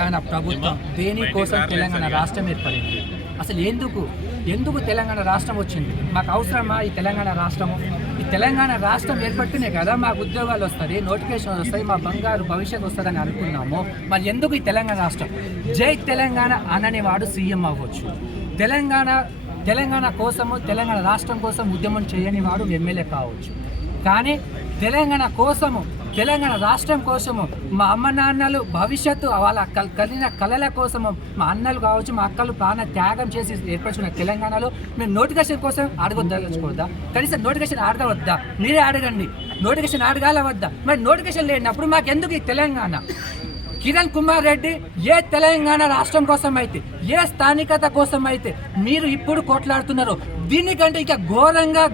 తెలంగాణ ప్రభుత్వం దేనికోసం తెలంగాణ రాష్ట్రం ఏర్పడింది? అసలు ఎందుకు తెలంగాణ రాష్ట్రం వచ్చింది? మాకు అవసరమా ఈ తెలంగాణ రాష్ట్రము? ఈ తెలంగాణ రాష్ట్రం ఏర్పడితేనే కదా మాకు ఉద్యోగాలు వస్తుంది, నోటిఫికేషన్ వస్తాయి, మా బంగారు భవిష్యత్తు వస్తుందని అనుకున్నాము. మరి ఎందుకు ఈ తెలంగాణ రాష్ట్రం? జై తెలంగాణ అననేవాడు సీఎం అవ్వచ్చు, తెలంగాణ కోసము తెలంగాణ రాష్ట్రం కోసం ఉద్యమం చేయని వాడు ఎమ్మెల్యే కావచ్చు. కానీ తెలంగాణ కోసము తెలంగాణ రాష్ట్రం కోసము మా అమ్మ నాన్నలు భవిష్యత్తు వాళ్ళ కలిగిన కళల కోసము మా అన్నలు కావచ్చు, మా అక్కలు ప్రాణ త్యాగం చేసి ఏర్పరచుకున్న తెలంగాణలో మేము నోటిఫికేషన్ కోసం అడగొద్దలుచుకోవద్దా? కనీసం నోటిఫికేషన్ అడగవద్దా? మీరే అడగండి, నోటిఫికేషన్ అడగాల వద్దా? మరి నోటిఫికేషన్ లేనప్పుడు మాకెందుకు ఈ తెలంగాణ? కిరణ్ కుమార్ రెడ్డి ఏ తెలంగాణ రాష్ట్రం కోసం అయితే, ఏ స్థానికత కోసం అయితే మీరు ఇప్పుడు కొట్లాడుతున్నారో దీనికంటే ఇక ఘోరంగా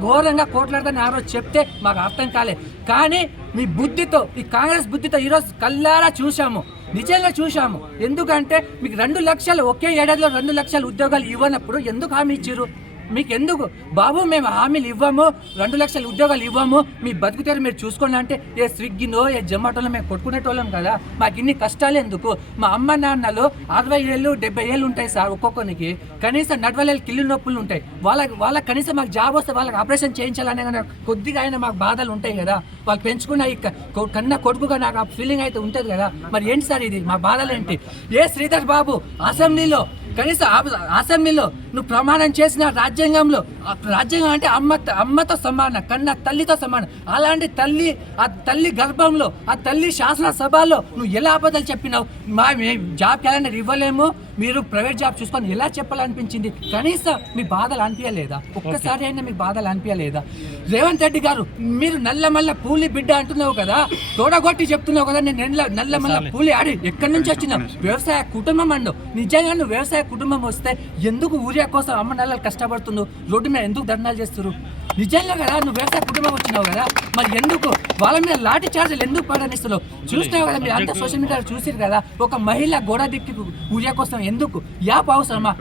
కొట్లాడుతారని ఆ రోజు చెప్తే మాకు అర్థం కాలే. కానీ మీ బుద్ధితో, ఈ కాంగ్రెస్ బుద్ధితో ఈరోజు కల్లారా చూసాము, నిజంగా చూసాము. ఎందుకంటే మీకు 2 లక్షలు ఒకే ఏడాదిలో 2 లక్షల ఉద్యోగాలు ఇవ్వనప్పుడు ఎందుకు హామీ ఇచ్చారు? మీకు ఎందుకు బాబు మేము హామీలు ఇవ్వము, 2 లక్షల ఉద్యోగాలు ఇవ్వము, మీ బతుకుతారు మీరు చూసుకోండి అంటే ఏ స్విగ్గీనో ఏ జొమాటోలో మేము కొట్టుకునేటోళ్ళం కదా. మాకు ఇన్ని కష్టాలు ఎందుకు? మా అమ్మ నాన్నలు 60 ఏళ్ళు 70 ఏళ్ళు ఉంటాయి సార్ ఒక్కొక్కరికి, కనీసం నడవలేని కిల్లు నొప్పులు ఉంటాయి. వాళ్ళకి కనీసం మాకు జాబ్ వస్తే వాళ్ళకి ఆపరేషన్ చేయించాలనే కానీ కొద్దిగా అయినా మాకు బాధలు ఉంటాయి కదా. వాళ్ళు పెంచుకున్న కన్న కొడుకుగా నాకు ఆ ఫీలింగ్ అయితే ఉంటుంది కదా. మరి ఏంటి సార్ ఇది? మా బాధలు ఏంటి? ఏ శ్రీధర్ బాబు అసెంబ్లీలో కనీసం నువ్వు ప్రమాణం చేసిన రాజ్యాంగంలో, రాజ్యాంగం అంటే అమ్మతో సమానం, కన్న తల్లితో సమానం. అలాంటి తల్లి గర్భంలో, ఆ తల్లి శాసనసభలో నువ్వు ఎలా అబద్ధాలు చెప్పినావు? జాబ్ క్యాలెండర్ ఇవ్వలేము, మీరు ప్రైవేట్ జాబ్ చూసుకొని ఎలా చెప్పాలనిపించింది? కనీసం మీ బాధలు అనిపించలేదా? ఒక్కసారి అయినా మీ బాధలు అనిపించలేదా? రేవంత్ రెడ్డి గారు మీరు నల్లమల్ల పూలి బిడ్డ అంటున్నావు కదా, తోడగొట్టి చెప్తున్నావు కదా, నేను నల్లమల్ల పూలి ఆడి ఎక్కడి నుంచి వచ్చినావు? వ్యవసాయ కుటుంబం అన్నావు. నిజంగా నువ్వు వ్యవసాయ కుటుంబం వస్తే ఎందుకు ఊరియా కోసం అమ్మ నల్లలు కష్టపడుతున్నావు? రోడ్డు మీద ఎందుకు ధర్నాలు చేస్తారు? నిజంగా కదా నువ్వు వ్యవసాయ కుటుంబం వచ్చినావు కదా, మరి ఎందుకు వాళ్ళ మీద లాఠీ చార్జీలు ఎందుకు పడనిస్తున్నావు? చూసినావు కదా, మీరు అంతా సోషల్ మీడియాలో చూసిరు కదా, ఒక మహిళ గోడ దిక్కి ఊరియా కోసం ఎందుకు? యాప్ అవసరమా?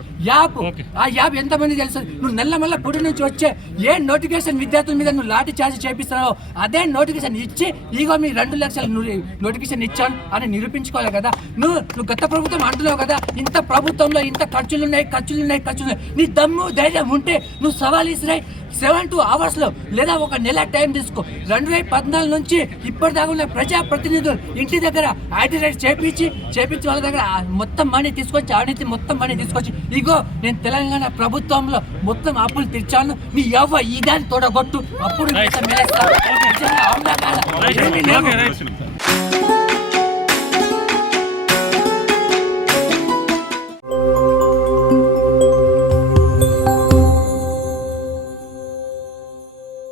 ఆ యాప్ ఎంతమంది తెలుసు? నువ్వు నల్లమల్ల పొడి నుంచి వచ్చే ఏ నోటిఫికేషన్ విద్యార్థుల మీద నువ్వు లాఠీ చార్జీ చేపిస్తున్నావు, అదే నోటిఫికేషన్ ఇచ్చి ఇగో మీ 2 లక్షలు నోటిఫికేషన్ ఇచ్చాను అని నిరూపించుకోవాలి కదా. నువ్వు గత ప్రభుత్వం అంటున్నావు కదా, ఇంత ప్రభుత్వంలో ఇంత ఖర్చులున్నాయి. నీ దమ్ము ధైర్యం ఉంటే నువ్వు సవాల్ ఇసిరాయి 72 అవర్స్లో లేదా ఒక నెల టైం తీసుకో. 2014 నుంచి ఇప్పటిదాకా ఉన్న ప్రజాప్రతినిధులు ఇంటి దగ్గర ఐటీ రైట్ చేపించి వాళ్ళ దగ్గర మొత్తం మనీ తీసుకొచ్చి, అవినీతి మొత్తం మనీ తీసుకొచ్చి ఇగో నేను తెలంగాణ ప్రభుత్వంలో మొత్తం అప్పులు తెచ్చాను, నీ ఎవ్వ ఈ దాన్ని తోడగొట్టు, అప్పుడు